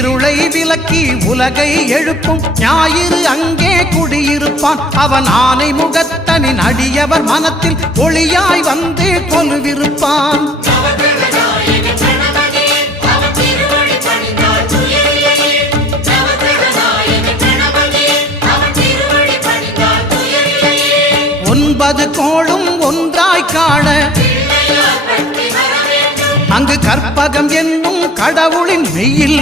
இருளை விலக்கி உலகை எழுப்பும் ஞாயிறு அங்கே குடியிருப்பான். அவன் ஆனை முகத்தனின் அடியவர் மனத்தில் ஒளியாய் வந்து கொலுவிருப்பான். ஒன்பது கோளும் ஒன்றாய் காண அங்கு கற்பகம் என்னும் கடவுளின் மெய்யில்